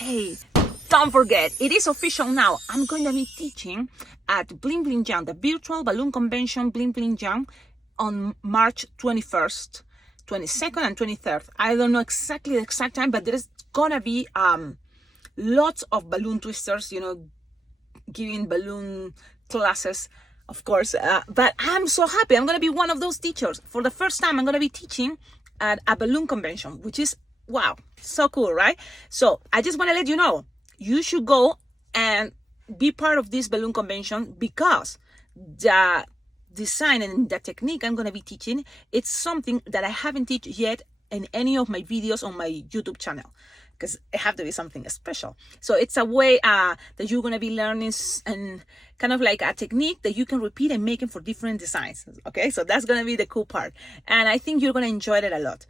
Hey, don't forget, it is official now. I'm going to be teaching at Bling Bling Jam, the virtual balloon convention Bling Bling Jam, on March 21st, 22nd, and 23rd. I don't know exactly the exact time, but there's gonna be lots of balloon twisters, giving balloon classes, of course. But I'm so happy. I'm gonna be one of those teachers. For the first time, I'm gonna be teaching at a balloon convention, which is wow, so cool, right? So I just want to let you know, you should go and be part of this balloon convention, because the design and the technique I'm going to be teaching, it's something that I haven't taught yet in any of my videos on my YouTube channel, because it have to be something special. So it's a way that you're going to be learning, and kind of like a technique that you can repeat and make it for different designs. Okay, so that's going to be the cool part, and I think you're going to enjoy it a lot.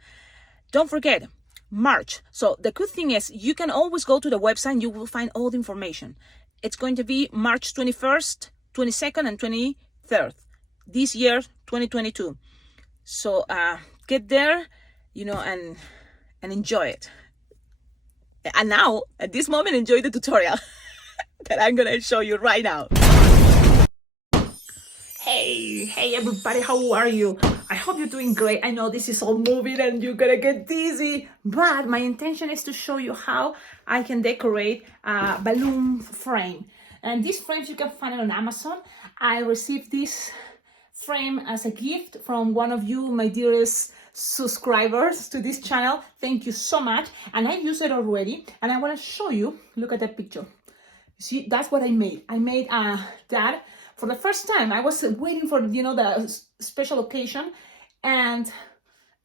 Don't forget, March. So the good thing is you can always go to the website and you will find all the information. It's going to be March 21st, 22nd, and 23rd this year, 2022. So get there, and enjoy it. And now, at this moment, enjoy the tutorial that I'm gonna show you right now. Hey everybody, how are you? I hope you're doing great. I know this is all moving and you're gonna get dizzy, but my intention is to show you how I can decorate a balloon frame. And these frames you can find on Amazon. I received this frame as a gift from one of you, my dearest subscribers to this channel. Thank you so much. And I use it already, and I want to show you. Look at that picture. You see, that's what I made. I made that for the first time. I was waiting for, the special occasion, and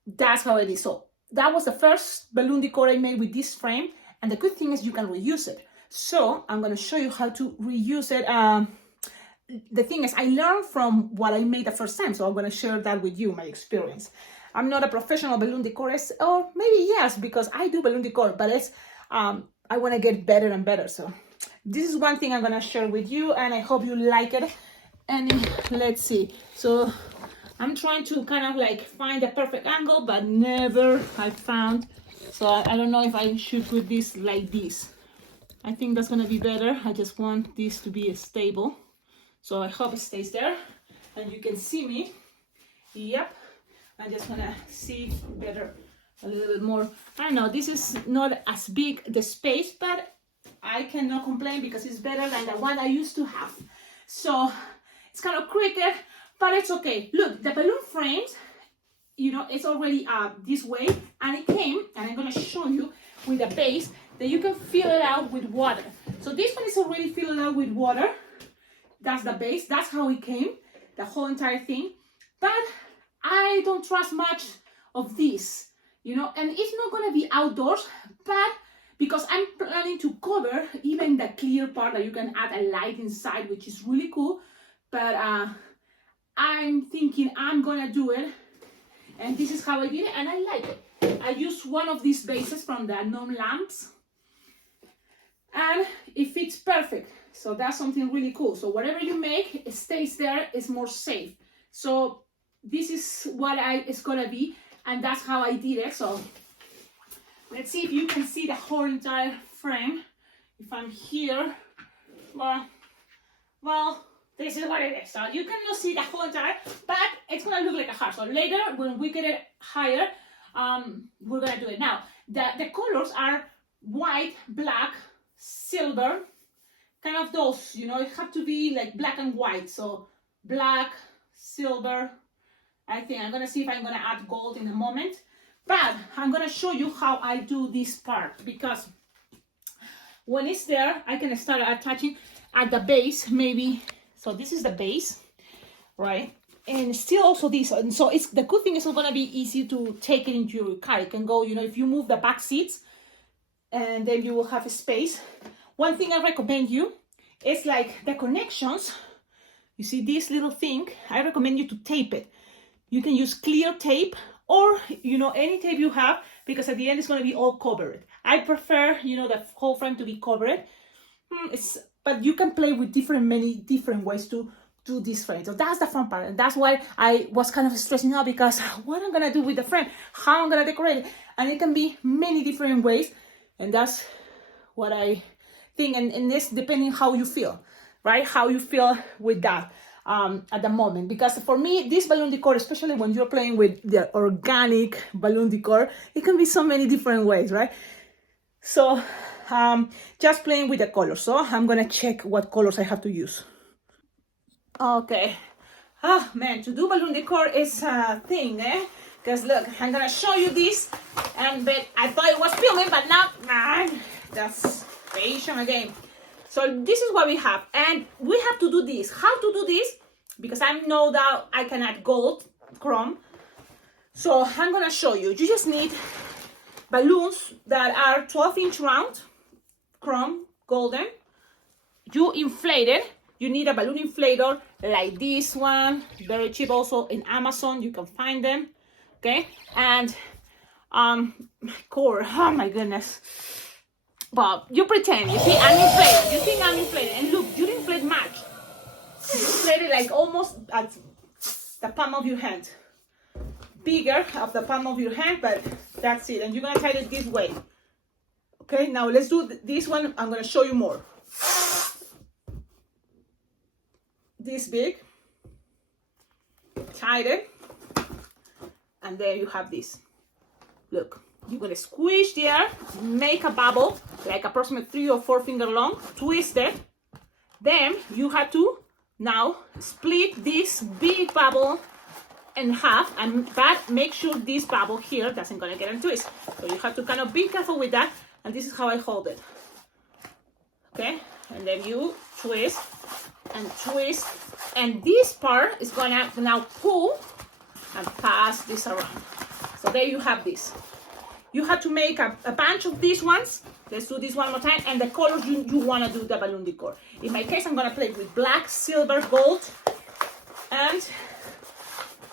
that's how it is. So that was the first balloon decor I made with this frame, and the good thing is you can reuse it. So I'm going to show you how to reuse it. The thing is, I learned from what I made the first time, so I'm going to share that with you, my experience. I'm not a professional balloon decorist, or maybe yes, because I do balloon decor, but it's I want to get better and better. So this is one thing I'm going to share with you, and I hope you like it. And let's see. So I'm trying to kind of like find a perfect angle, but never I found. So I don't know if I should put this like this. I think that's going to be better. I just want this to be stable. So I hope it stays there and you can see me. Yep. I'm just going to see better, a little bit more. I don't know, this is not as big, the space, but I cannot complain because it's better than the one I used to have. So it's kind of crooked, but it's okay. Look, the balloon frames, it's already this way, and it came, and I'm going to show you with a base that you can fill it out with water. So this one is already filled out with water. That's the base. That's how it came, the whole entire thing. But I don't trust much of this, and it's not going to be outdoors, but because I'm planning to cover even the clear part that you can add a light inside, which is really cool. But I'm thinking I'm gonna do it, and this is how I did it, and I like it. I used one of these bases from the gnome lamps, and it fits perfect. So that's something really cool. So whatever you make, it stays there, it's more safe. So this is what it's gonna be, and that's how I did it. So let's see if you can see the whole entire frame. If I'm here, well, this is what it is. So you cannot see the whole entire, but it's gonna look like a heart. So later, when we get it higher, we're gonna do it. Now, the colors are white, black, silver, kind of those, it have to be like black and white. So black, silver. I think I'm gonna see if I'm gonna add gold in a moment. But I'm gonna show you how I do this part, because when it's there, I can start attaching at the base, maybe. So this is the base, right? And still also this. And so it's the good thing is it's gonna be easy to take it into your car. It can go, if you move the back seats, and then you will have a space. One thing I recommend you is like the connections. You see this little thing? I recommend you to tape it. You can use clear tape, or any tape you have, because at the end it's going to be all covered. I prefer the whole frame to be covered. But you can play with many different ways to do this frame. So that's the fun part, and that's why I was kind of stressing out, because what I'm gonna do with the frame, how I'm gonna decorate it, and it can be many different ways, and that's what I think, and this depending how you feel, right? How you feel with that at the moment. Because for me, this balloon decor, especially when you're playing with the organic balloon decor, it can be so many different ways, right? So just playing with the colors. So I'm gonna check what colors I have to use. Okay. Oh man, to do balloon decor is a thing, eh? Because look, I'm gonna show you this, but I thought it was filming, but not. That's creation again. So this is what we have, and we have to do this. How to do this? Because I know that I can add gold chrome. So I'm gonna show you. You just need balloons that are 12-inch round, chrome, golden. You inflate it. You need a balloon inflator like this one, very cheap also in Amazon, you can find them, okay? And core, oh my goodness. Well, you pretend, you see, I'm inflated, you think I'm inflated, and look, you didn't inflate much. You inflated like almost at the palm of your hand. Bigger of the palm of your hand, but that's it, and you're gonna tie it this way. Okay, now let's do this one, I'm gonna show you more. This big, tied it, and then you have this. Look, you're gonna squish the air, make a bubble, like approximately 3 or 4 finger long, twist it. Then you have to now split this big bubble in half, but make sure this bubble here doesn't gonna get into it. So you have to kind of be careful with that, and this is how I hold it. Okay, and then you twist and twist, and this part is gonna now pull and pass this around. So there you have this. You have to make a bunch of these ones. Let's do this one more time, and the colors you want to do the balloon decor. In my case, I'm gonna play with black, silver, gold, and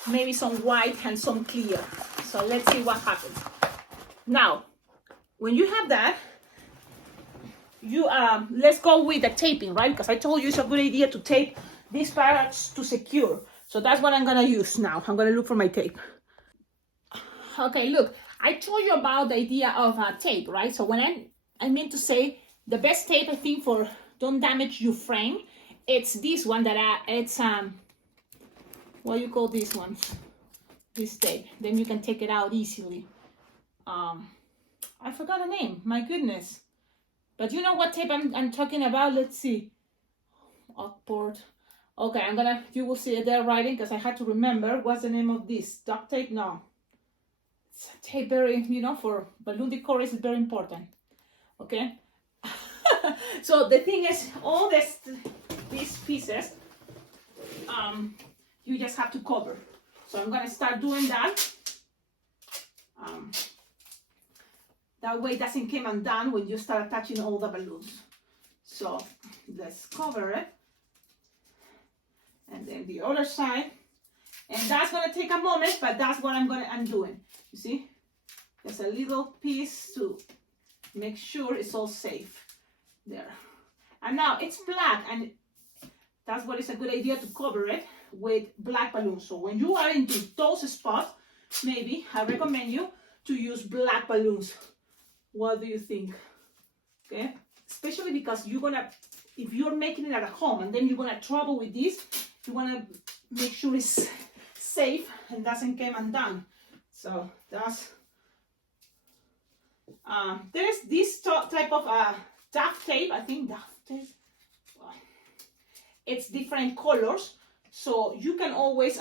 maybe some white and some clear. So let's see what happens. Now, when you have that, you let's go with the taping, right? Because I told you it's a good idea to tape these parts to secure. So that's what I'm gonna use now. I'm gonna look for my tape. Okay, look, I told you about the idea of tape, right? So when I meant to say the best tape, I think, for don't damage your frame, it's this one that it's what do you call this one? This tape. Then you can take it out easily. I forgot the name. My goodness. But you know what tape I'm talking about? Let's see. Upboard. Okay, you will see it there writing, because I had to remember what's the name of this. Duct tape? No. It's a tape, very, for balloon decor is very important. Okay? So the thing is, all these pieces, you just have to cover. So I'm gonna start doing that. That way it doesn't come undone when you start attaching all the balloons. So let's cover it. And then the other side. And that's gonna take a moment, but that's what I'm doing. You see? There's a little piece to make sure it's all safe. There. And now it's black, and that's what is a good idea, to cover it with black balloons. So when you are into those spots, maybe I recommend you to use black balloons. What do you think? Okay, especially because if you're making it at home and then you're gonna travel with this, you wanna make sure it's safe and doesn't come undone. So that's there's this type of duct tape. I think duct tape. It's different colors, so you can always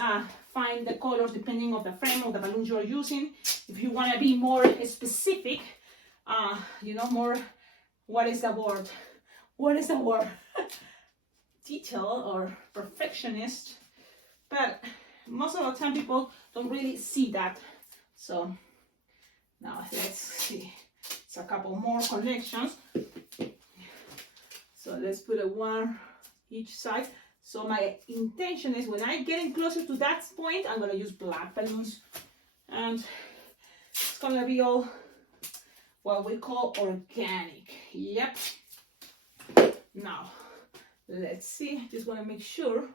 find the colors depending on the frame of the balloons you're using. If you want to be more specific, more, what is the word? Detail or perfectionist. But most of the time people don't really see that. So now let's see. It's a couple more connections. So let's put a one each side. So my intention is, when I get closer to that point, I'm gonna use black balloons, and it's gonna be all what we call organic. Yep. Now let's see. Just want to make sure.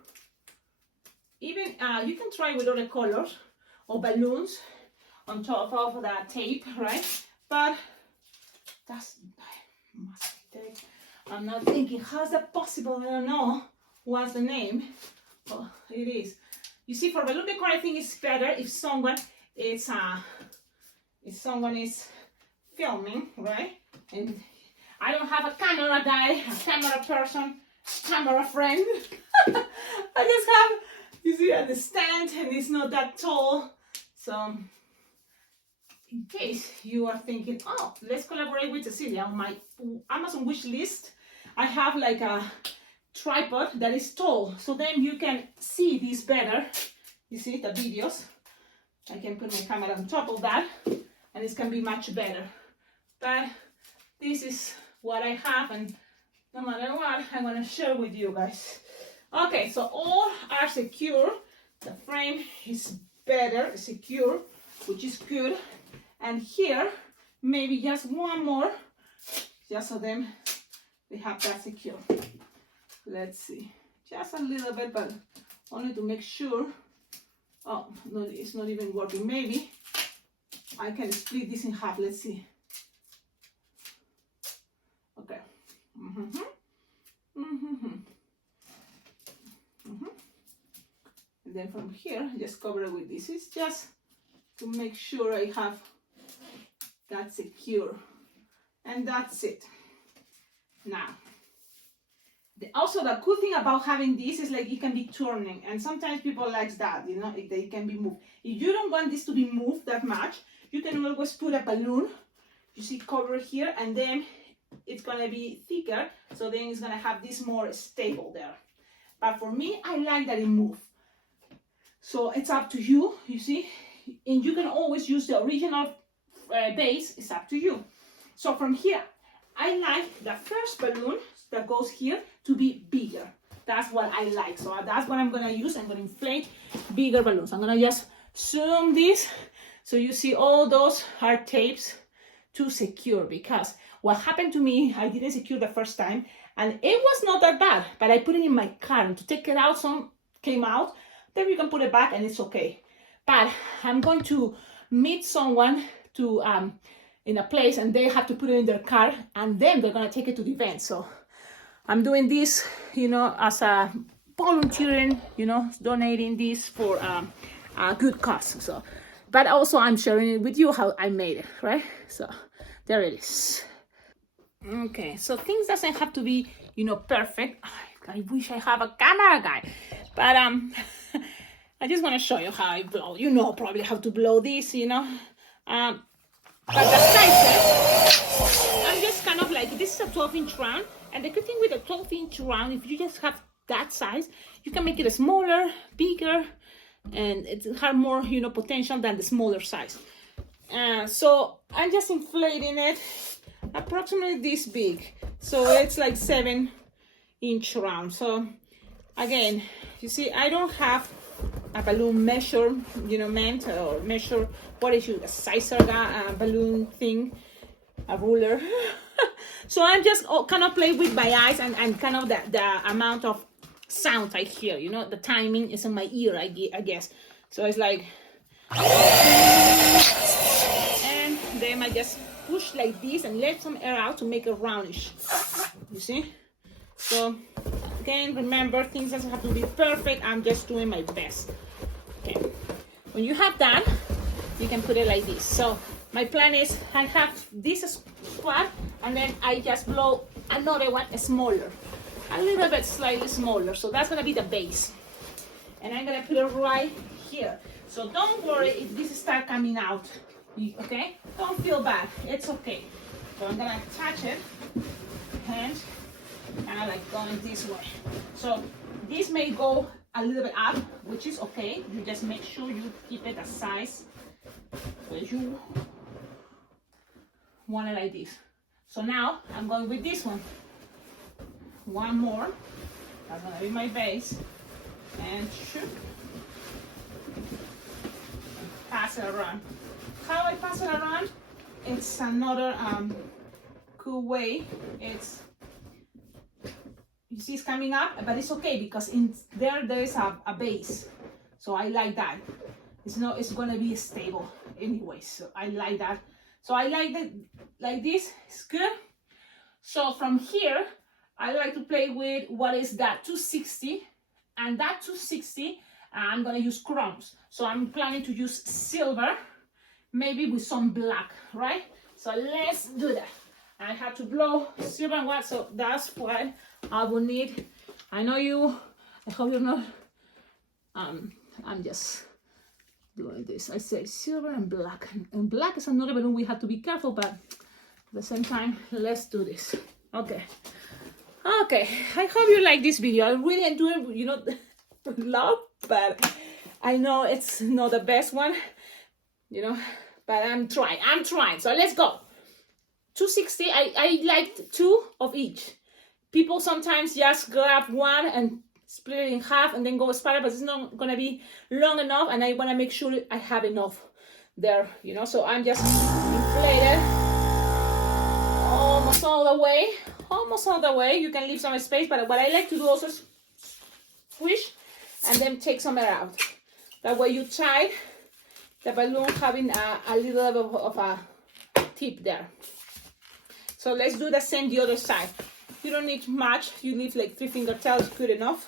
Even you can try with other colors or balloons on top of that tape, right? But that's must be I'm not thinking, how's that possible? I don't know what's the name. Well, it is. You see, for balloon decor, I think it's better if someone is filming, right? And I don't have a camera guy, a camera person, camera friend. I just have, you see, the stand, and it's not that tall. So in case you are thinking, oh, let's collaborate with Cecilia, on my Amazon wish list, I have like a tripod that is tall, so then you can see this better. You see the videos. I can put my camera on top of that, and it can be much better. But this is what I have, and no matter what, I'm gonna share with you guys. Okay, so all are secure. The frame is better, secure, which is good. And here, maybe just one more, just so them they have that secure. Let's see, just a little bit, but only to make sure. Oh, no, it's not even working. Maybe I can split this in half. Let's see. Okay. And then from here, just cover it with this. It's just to make sure I have that secure. And that's it. Now, also the cool thing about having this is like it can be turning, and sometimes people like that, you know, they can be moved. If you don't want this to be moved that much, you can always put a balloon, you see, cover here, and then it's gonna be thicker, so then it's gonna have this more stable there. But for me, I like that it moves. So it's up to you, you see, and you can always use the original base. It's up to you. So from here, I like the first balloon that goes here to be bigger. That's what I like. So that's what I'm gonna use. I'm gonna inflate bigger balloons. I'm gonna just zoom this so you see all those are tapes to secure, because what happened to me, I didn't secure the first time and it was not that bad, but I put it in my car, and to take it out, some came out, then you can put it back and it's okay. But I'm going to meet someone to in a place, and they have to put it in their car, and then they're gonna take it to the event. So I'm doing this, you know, as a volunteering, you know, donating this for a good cause. So, but also I'm sharing it with you how I made it, right? So there it is. Okay, so things doesn't have to be, you know, perfect. I wish I have a camera guy, but I just want to show you how I blow. You know, probably how to blow this, you know. But the sizes, I'm just kind of like, this is a 12-inch round, and the good thing with a 12-inch round, if you just have that size, you can make it a smaller, bigger, and it has more, you know, potential than the smaller size. So I'm just inflating it approximately this big, so it's like 7-inch round. So again, you see, I don't have a balloon measure, you know, meant or measure, what is it, a sizer balloon thing, a ruler. So I'm just kind of play with my eyes and kind of the amount of sound I hear, you know, the timing is in my ear, I guess. So it's like, and then I just push like this and let some air out to make it roundish, you see. So again, remember, things doesn't have to be perfect. I'm just doing my best. Okay, when you have that, you can put it like this. So my plan is, I have this spot, and then I just blow another one smaller, a little bit slightly smaller. So that's gonna be the base, and I'm gonna put it right here. So don't worry if this start coming out, okay? Don't feel bad, it's okay. So I'm gonna attach it, and kind of like going this way. So this may go a little bit up, which is okay. You just make sure you keep it a size that you want it, like this. So now I'm going with this one. One more. That's gonna be my base. And shoot. Pass it around. How I pass it around? It's another cool way. It's, you see, it's coming up, but it's okay because in there is a base. So I like that. It's gonna be stable anyway. So I like that. So I like that, like this. It's good. So from here, I like to play with, what is that, 260, and that 260, I'm gonna use crumbs. So I'm planning to use silver, maybe with some black, right? So let's do that. I have to blow silver and white, so that's why I will need, I hope you're not, I'm just doing this. I said silver and black, and black is another balloon we have to be careful, but at the same time, let's do this. Okay, I hope you like this video. I really am doing, love, but I know it's not the best one, but I'm trying, so let's go. 260, I like 2 of each. People sometimes just grab one and split it in half and then go spiral, but it's not gonna be long enough, and I wanna make sure I have enough there, so I'm just inflated almost all the way. You can leave some space, but what I like to do also is squish and then take some air out. That way you tie the balloon having a little bit of a tip there. So let's do the same the other side. You don't need much. You leave like 3 fingertails, good enough.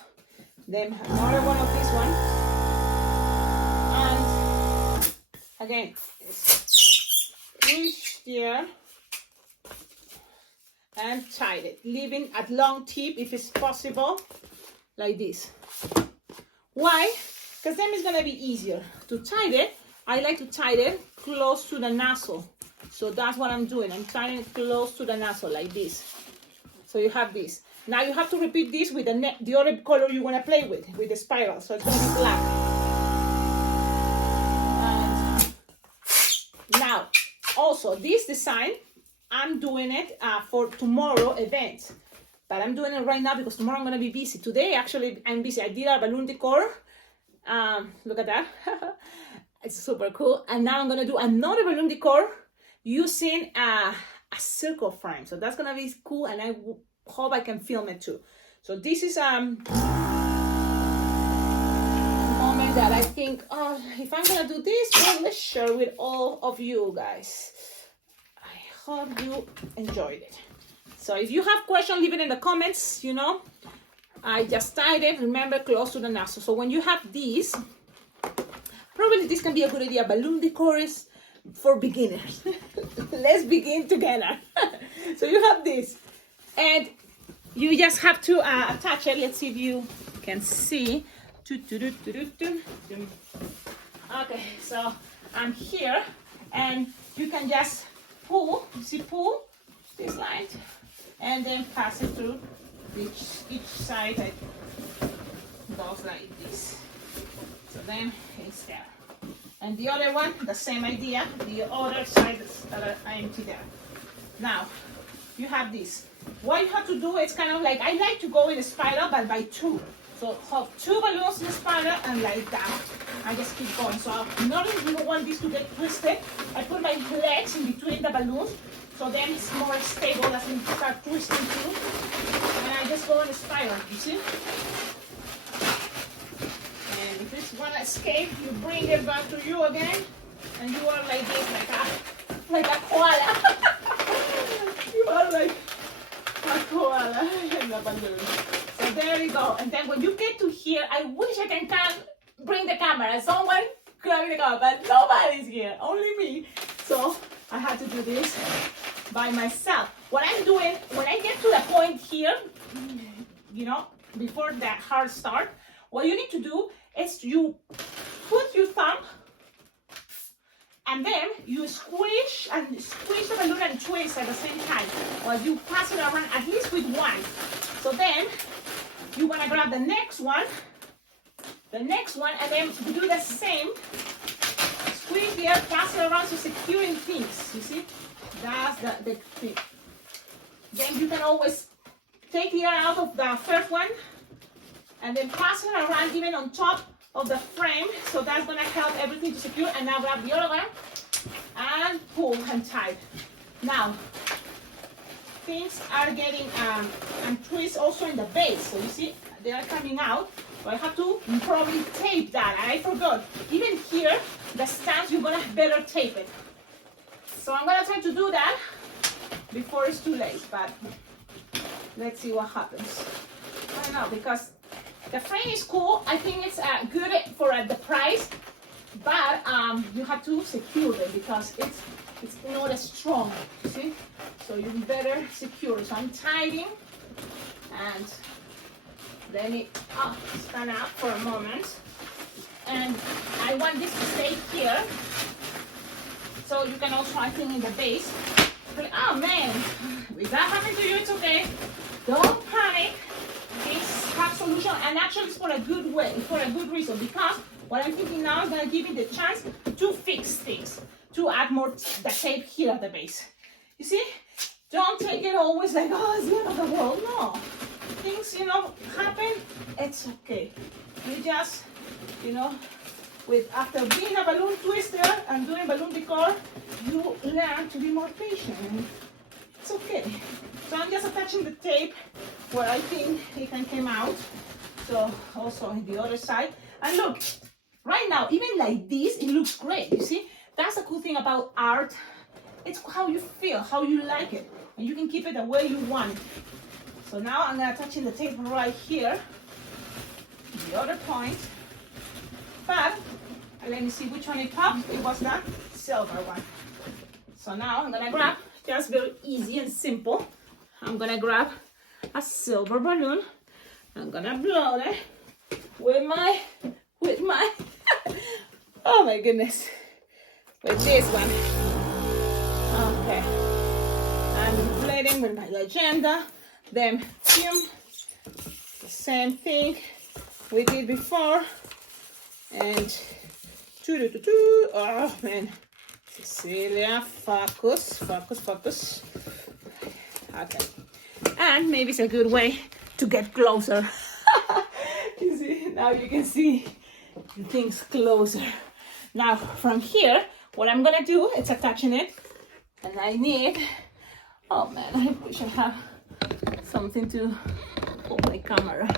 Then another one of this one. And again, squish there and tie it, leaving a long tip if it's possible, like this. Why? Because then it's gonna be easier to tie it. I like to tie it close to the nozzle. So that's what I'm doing. I'm tying it close to the nozzle like this. So you have this. Now you have to repeat this with the other color you want to play with the spiral. So it's going to be black. And now, also this design, I'm doing it for tomorrow event. But I'm doing it right now because tomorrow I'm going to be busy. Today, actually, I'm busy. I did a balloon decor. Look at that. It's super cool. And now I'm going to do another balloon decor using a circle frame. So that's gonna be cool, and I hope I can film it too. So this is a moment that I think, if I'm gonna do this, well, let's share with all of you guys. I hope you enjoyed it. So if you have questions, leave it in the comments. I just tied it, remember, close to the nozzle. So when you have these, probably this can be a good idea. Balloon decor is for beginners. Let's begin together. So you have this, and you just have to attach it. Let's see if you can see. Okay, so I'm here, and you can just pull. You see, pull this line, and then pass it through each side. It goes like this. So then it's there. And the other one, the same idea, the other side that are empty there. Now, you have this. What you have to do is kind of like, I like to go in a spiral, but by 2. So have 2 balloons in a spiral, and like that. I just keep going. So not if you don't want this to get twisted, I put my legs in between the balloons, so then it's more stable, doesn't start twisting too. And I just go in a spiral, you see? And if this one escape, you bring it back to you again, and you are like this, like a koala. You are like a koala in the balloon. So there you go. And then when you get to here, I wish I can bring the camera. Someone grabbing the camera, but nobody's here, only me. So I had to do this by myself. What I'm doing, when I get to the point here, before the hard start, what you need to do is you put your thumb, and then you squish the balloon and twist at the same time while you pass it around, at least with one. So then you want to grab the next one, and then you do the same. Squeeze here, pass it around, so securing things. You see, that's the trick. Then you can always take the air out of the first one, and then pass it around even on top of the frame, so that's gonna help everything to secure. And now grab the other one and pull and tie. Now things are getting and twist also in the base, so you see they are coming out. So I have to probably tape that. I forgot. Even here, the stands, you're gonna better tape it. So I'm gonna try to do that before it's too late, but Let's see what happens. I don't know, because the frame is cool. I think it's good for the price, but you have to secure it because it's not as strong, you see? So you better secure it. So I'm tightening and let it stand up for a moment. And I want this to stay here. So you can also, I think, in the base. Oh man, if that happened to you, it's okay. Don't panic. It's have solution, and actually it's for a good way, for a good reason, because what I'm thinking now is gonna give you the chance to fix things, to add more the tape here at the base. You see? Don't take it always like, oh, it's the end of the world. No. Things, you know, happen, it's okay. You just, you know, after being a balloon twister and doing balloon decor, you learn to be more patient. It's okay. So I'm just attaching the tape where I think it can come out. So also on the other side. And look, right now, even like this, it looks great. You see, that's the cool thing about art. It's how you feel, how you like it, and you can keep it the way you want it. So now I'm gonna attach the tape right here, the other point. But let me see which one it popped. It was the silver one. So now I'm gonna grab, just very easy and simple. I'm gonna grab a silver balloon. I'm gonna blow it with my, oh my goodness, with this one. Okay. I'm inflating with my legenda. Then fume, the same thing we did before. And oh man, Cecilia, focus. Okay, and maybe it's a good way to get closer. You see, now you can see things closer. Now from here, what I'm gonna do is attaching it, and I need, oh man, I wish I have something to hold my camera.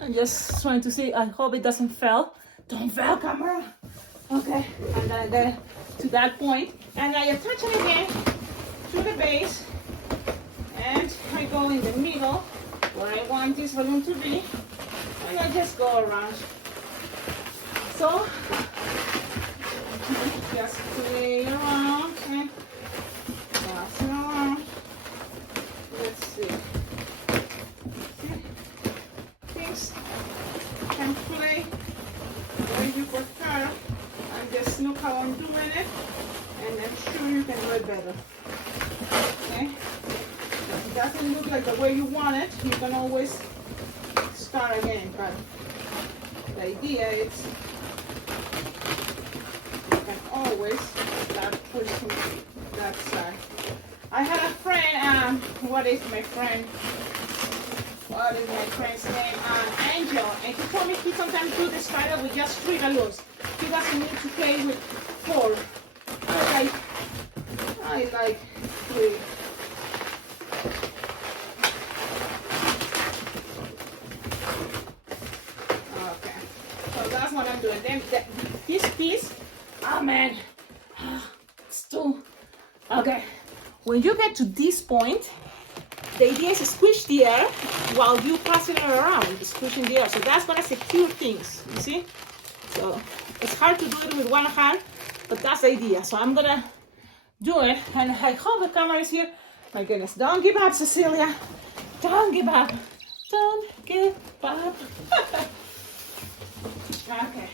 I'm just trying to see, I hope it doesn't fail. Don't fail, camera. Okay, I'm gonna get to that point, and I attach it again to the base, and I go in the middle where I want this balloon to be, and I just go around. So, just play around and pass it around. Let's see. Things can play where you prefer, and just look how I'm doing it, and I'm sure you can do it better. Okay? If it doesn't look like the way you want it, you can always start again, but the idea is you can always start pushing that side. I had a friend, what is my friend's name? Angel, and he told me he sometimes do the spider with just 3 balloons. He doesn't need to play with 4. I like 3. Okay, so that's what I'm doing. Then this piece, oh man, it's too, okay. When you get to this point, the idea is to squish the air while you passing it around, squishing the air. So that's gonna secure things, you see? So it's hard to do it with one hand, but that's the idea. So I'm gonna do it, and I hope the camera is here. My goodness, don't give up, Cecilia. Don't give up. Don't give up. Okay.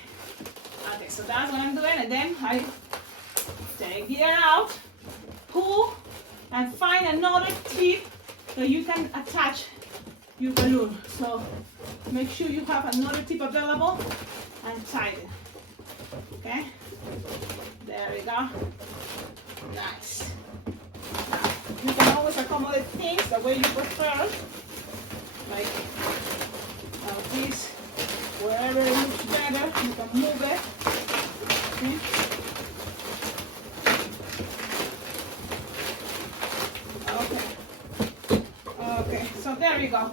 Okay, so that's what I'm doing, and then I take the air out, pull, and find another tip that you can attach your balloon. So make sure you have another tip available and tighten. Okay? There we go. Nice. Now, you can always accommodate things the way you prefer. Like this, wherever it looks better, you can move it. Okay? Okay, so there we go.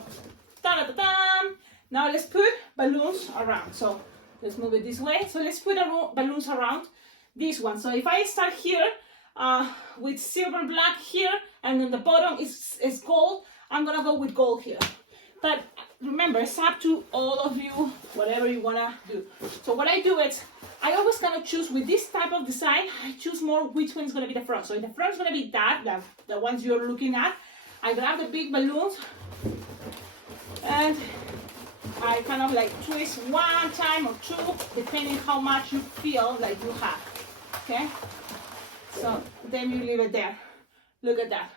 Ta-da-da-dam! Now let's put balloons around. So let's move it this way. So let's put balloons around this one. So if I start here with silver black here, and then the bottom is gold, I'm gonna go with gold here. But remember, it's up to all of you, whatever you wanna do. So what I do is, I always kind of choose with this type of design, I choose more which one is gonna be the front. So if the front is gonna be the ones you're looking at, I grab the big balloons and I kind of like twist one time or two, depending how much you feel like you have, okay? So then you leave it there. Look at that.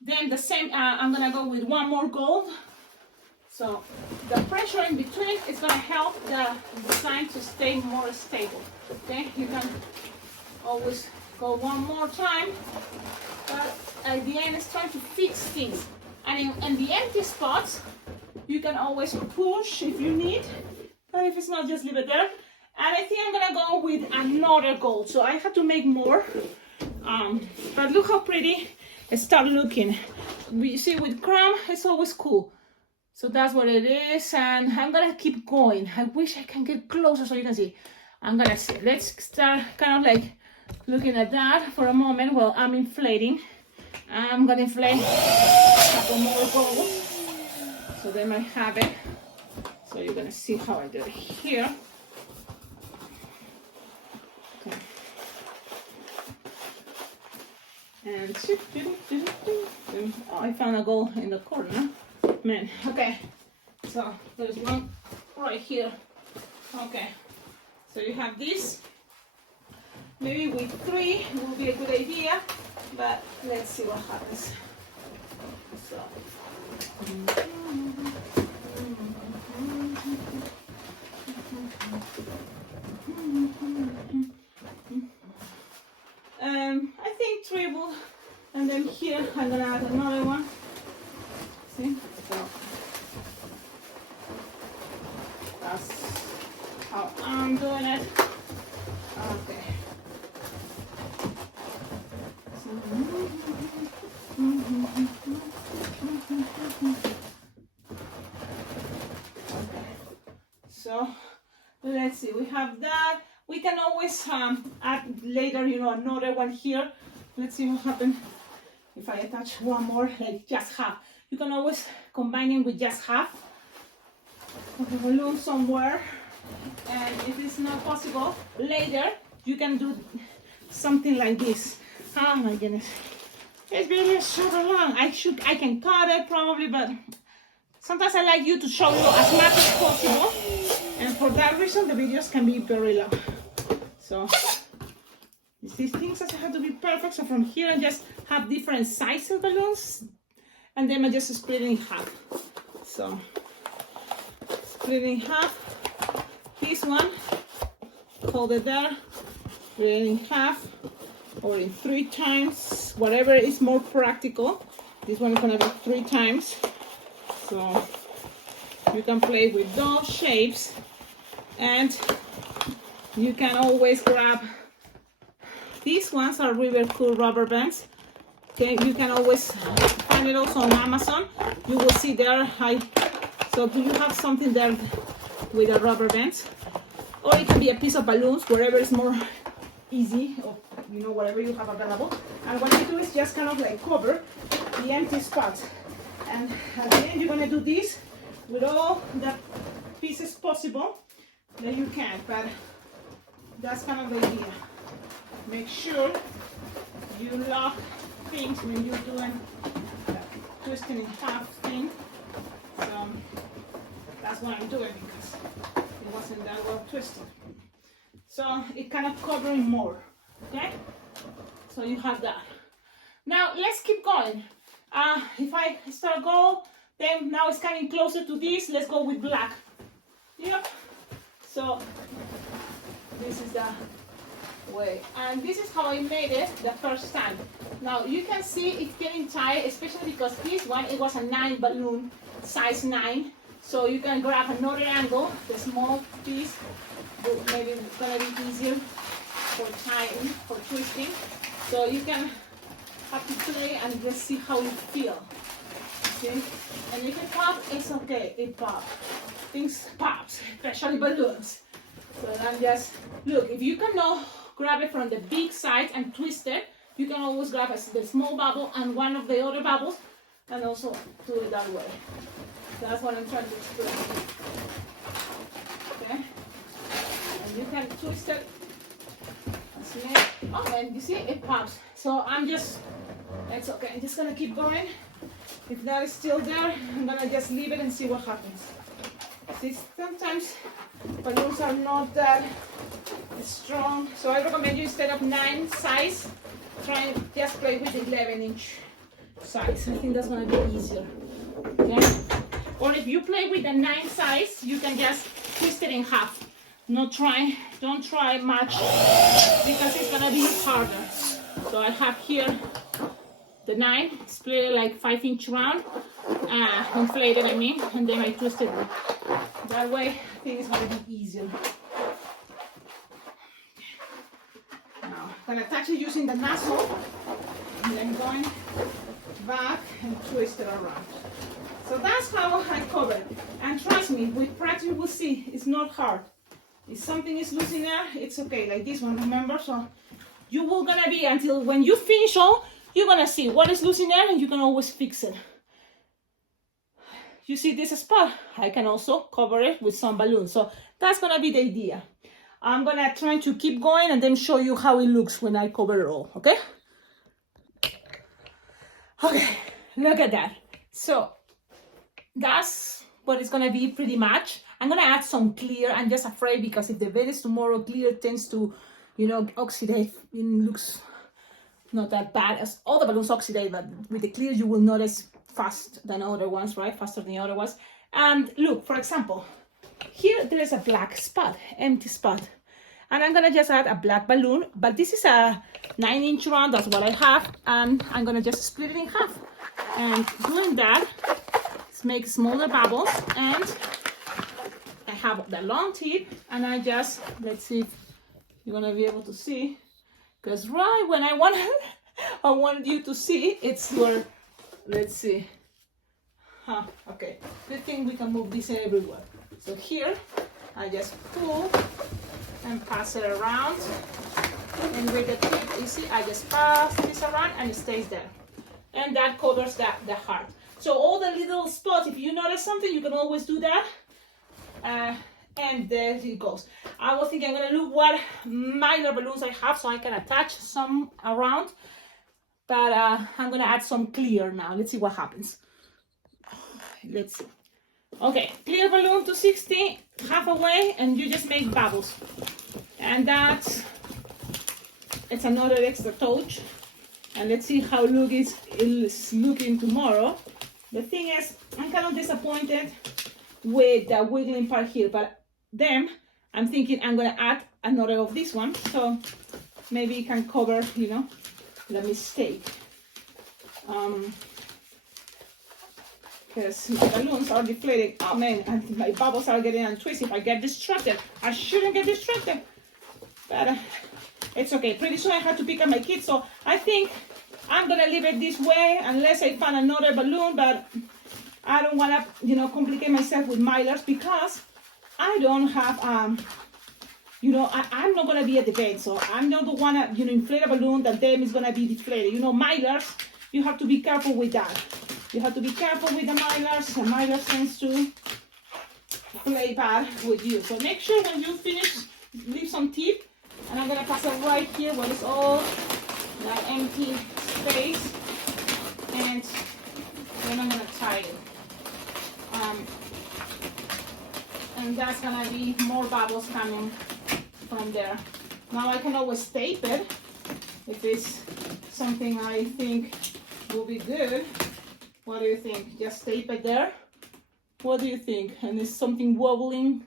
Then the same, I'm gonna go with one more gold. So the pressure in between is gonna help the design to stay more stable, okay? You can always go one more time, but at the end it's trying to fix things. And in the empty spots, you can always push if you need, but if it's not, just leave it there. And I think I'm gonna go with another gold. So I have to make more, but look how pretty it start looking. You see, with chrome, it's always cool. So that's what it is, and I'm gonna keep going. I wish I can get closer so you can see. I'm gonna see. Let's start kind of like looking at that for a moment while I'm inflating. I'm gonna inflate a couple more gold, so they might have it. So you're gonna see how I do it here. Okay. And oh, I found a gold in the corner. Man, okay. So there's one right here. Okay. So you have this. Maybe with 3 will be a good idea, but let's see what happens. So. I think 3 will, and then here I'm gonna add another one. See? So that's how I'm doing it. Okay. So let's see, we have that. We can always add later, you know, another one here. Let's see what happens if I attach one more, like just half. You can always combine it with just half of the balloon somewhere. And if it's not possible, later you can do something like this. Oh my goodness. This video is super long. I can cut it probably, but sometimes I like you to show you as much as possible. And for that reason, the videos can be very long. So these things also have to be perfect. So from here, I just have different sizes balloons, and then I just split it in half. So split it in half. This one, hold it there, split it in half, or in 3 times, whatever is more practical. This one is gonna be 3 times. So you can play with those shapes, and you can always grab, these ones are really cool rubber bands. Okay, you can always find it also on Amazon. You will see there high. So do you have something there with the rubber bands? Or it can be a piece of balloons, wherever is more easy, or you know, whatever you have available. And what you do is just kind of like cover the empty spots. And at the end, you're gonna do this with all the pieces possible that you can, but that's kind of the idea. Make sure you lock things when you're doing the twisting in half thing. So that's what I'm doing because it wasn't that well twisted. So it kind of covering more, okay? So you have that. Now let's keep going. If I start gold, then now it's coming closer to this. Let's go with black. Yep. So this is the way, and this is how I made it the first time. Now you can see it's getting tight, especially because this one, it was a 9 balloon, size 9. So you can grab another angle, the small piece. Maybe it's gonna be easier for tying, for twisting. So you can have to play and just see how you feel. See? And if it pops, it's okay, it pops. Things pops, especially balloons. So then just, look, if you cannot grab it from the big side and twist it, you can always grab the small bubble and one of the other bubbles and also do it that way. That's what I'm trying to explain. Okay? And you can twist it. Oh, and you see, it pops. So it's okay. I'm just gonna keep going. If that is still there, I'm gonna just leave it and see what happens. See, sometimes balloons are not that strong. So I recommend you, instead of 9 size, try and just play with 11-inch size. I think that's gonna be easier. Okay? Or if you play with the 9 size, you can just twist it in half. Don't try much, because it's gonna be harder. So I have here the 9, split it like 5-inch round, inflated I mean, and then I twist it. That way, I think it's gonna be easier. Now, I'm gonna touch it using the nozzle, and then going back and twist it around. So that's how I cover it. And trust me, with practice you will see, it's not hard. If something is loose in there, it's okay, like this one, remember? So you will gonna be, until when you finish all, you're gonna see what is loose in there, and you can always fix it. You see this spot? I can also cover it with some balloons. So that's gonna be the idea. I'm gonna try to keep going and then show you how it looks when I cover it all, okay? Okay, look at that. So that's what it's gonna be pretty much. I'm gonna add some clear. I'm just afraid because if the bed is tomorrow, clear tends to, oxidate. It looks not that bad, as all the balloons oxidate, but with the clear you will notice fast than other ones, right? Faster than the other ones. And look, for example, here there is a black spot, empty spot. And I'm gonna just add a black balloon, but this is a 9-inch round, that's what I have, and I'm gonna just split it in half. And doing that, make smaller bubbles, and I have the long tip, and I just, let's see if you're gonna be able to see, because right when I want you to see, it's where, let's see, okay, good thing we can move this everywhere. So here, I just pull and pass it around, and with the tip, you see, I just pass this around and it stays there, and that covers the heart. So all the little spots, if you notice something, you can always do that. And there it goes. I was thinking I'm gonna look what minor balloons I have so I can attach some around, but I'm gonna add some clear now. Let's see what happens. Let's see. Okay, clear balloon to 60, halfway, and you just make bubbles. And it's another extra touch. And let's see how it's looking tomorrow. The thing is, I'm kind of disappointed with the wiggling part here, but then I'm thinking I'm gonna add another of this one, so maybe it can cover, the mistake. Because my balloons are deflating. Oh man, and my bubbles are getting untwisted. If I get distracted, I shouldn't get distracted. But it's okay. Pretty soon I have to pick up my kids, so I think I'm gonna leave it this way unless I find another balloon, but I don't wanna, complicate myself with milers, because I don't have, I'm not gonna be at the bed, so I'm not the one to, inflate a balloon that then is gonna be deflated. Milers, you have to be careful with that. You have to be careful with the milers. The milers tends to play bad with you. So make sure when you finish, leave some tip, and I'm gonna pass it right here where it's all that empty space, and then I'm gonna tie it. And that's gonna be more bubbles coming from there. Now I can always tape it if it's something I think will be good. What do you think? Just tape it there? What do you think? And is something wobbling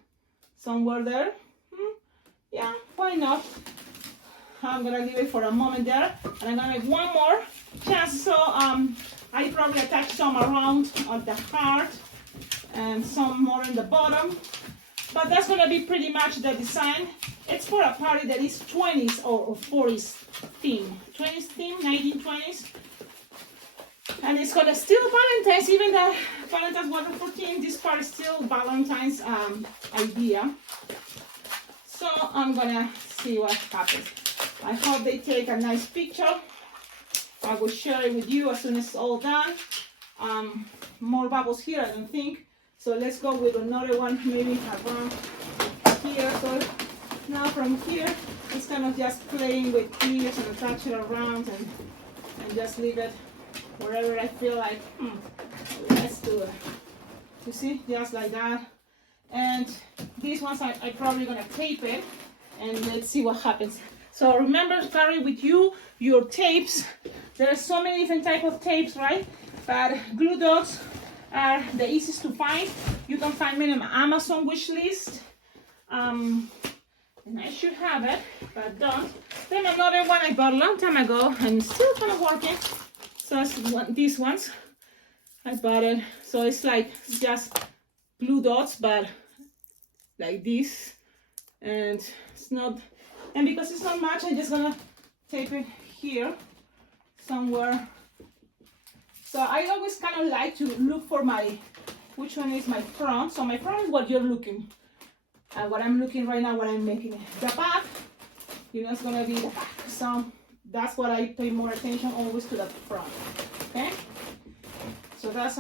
somewhere there? Yeah, why not? I'm gonna leave it for a moment there, and I'm gonna make one more, just so I probably attach some around at the heart and some more in the bottom. But that's gonna be pretty much the design. It's for a party that is 20s or 40s theme. 20s theme, 1920s. And it's gonna still Valentine's, even the Valentine's water 14, this part is still Valentine's idea. So I'm gonna see what happens. I hope they take a nice picture. I will share it with you as soon as it's all done. more bubbles here, I don't think. So let's go with another one, maybe around here. So now from here, it's kind of just playing with ears and attach it around and just leave it wherever I feel like, let's do it. You see, just like that. And these ones I probably gonna tape it and let's see what happens. So remember, carry with you your tapes. There are so many different types of tapes, right? But glue dots are the easiest to find. You can find me on my Amazon wish list. And I should have it, but don't. Then another one I bought a long time ago and still kind of working. So it's these ones. I bought it. So it's like just glue dots, but like this. And it's not, and because it's not much, I'm just gonna tape it here somewhere. So I always kind of like to look for which one is my front. So my front is what you're looking at, what I'm looking right now, what I'm making it. The back, it's gonna be the back. So that's what I pay more attention, always to the front, okay? So that's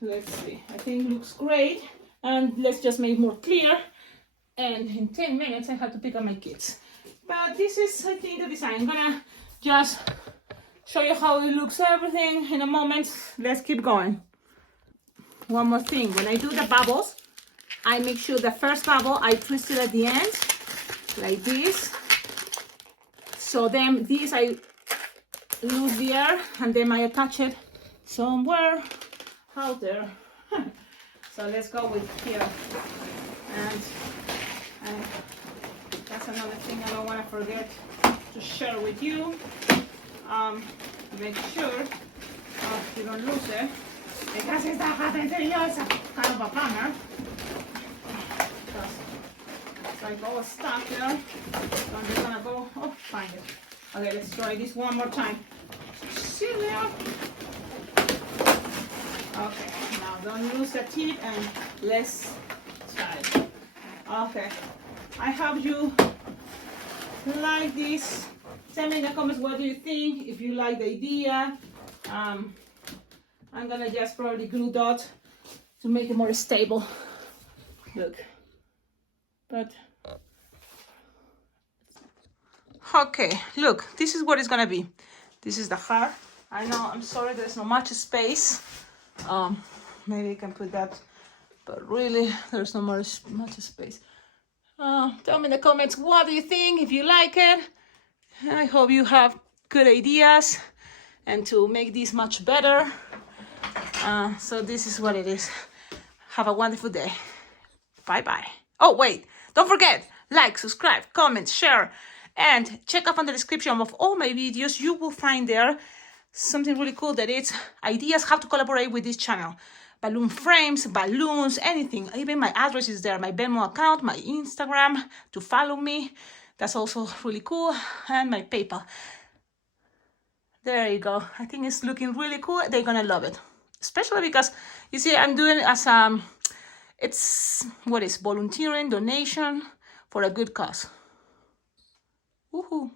let's see, I think looks great. And let's just make it more clear. And in 10 minutes, I have to pick up my kids. But this is, I think, the design. I'm gonna just show you how it looks, everything in a moment. Let's keep going. One more thing, when I do the bubbles, I make sure the first bubble, I twist it at the end, like this. So then this, I lose the air, and then I attach it somewhere out there. So let's go with here. And that's another thing I don't want to forget to share with you. Make sure you don't lose it. Because it's kind of a bummer. It's like all stuck there. So I'm just gonna go, find it. Okay, let's try this one more time. Cecilia. Okay, now don't lose the tip and let's try it. Okay, I hope you like this. Tell me in the comments what do you think, if you like the idea. I'm gonna just probably glue dot to make it more stable. Look, but okay, look, this is what it's gonna be. This is the heart. I know, I'm sorry there's not much space. Maybe you can put that, but really there's not much space. Tell me in the comments what do you think, if you like it. I hope you have good ideas and to make this much better. So this is what it is. Have a wonderful day. Bye bye. Oh wait, don't forget, like, subscribe, comment, share, and check up on the description of all my videos. You will find there something really cool, that it's ideas how to collaborate with this channel. Balloon frames, balloons, anything. Even my address is there, my Venmo account, my Instagram to follow me. That's also really cool. And my PayPal. There you go. I think it's looking really cool. They're gonna love it. Especially because, you see, I'm doing it as it's volunteering, donation for a good cause. Woohoo.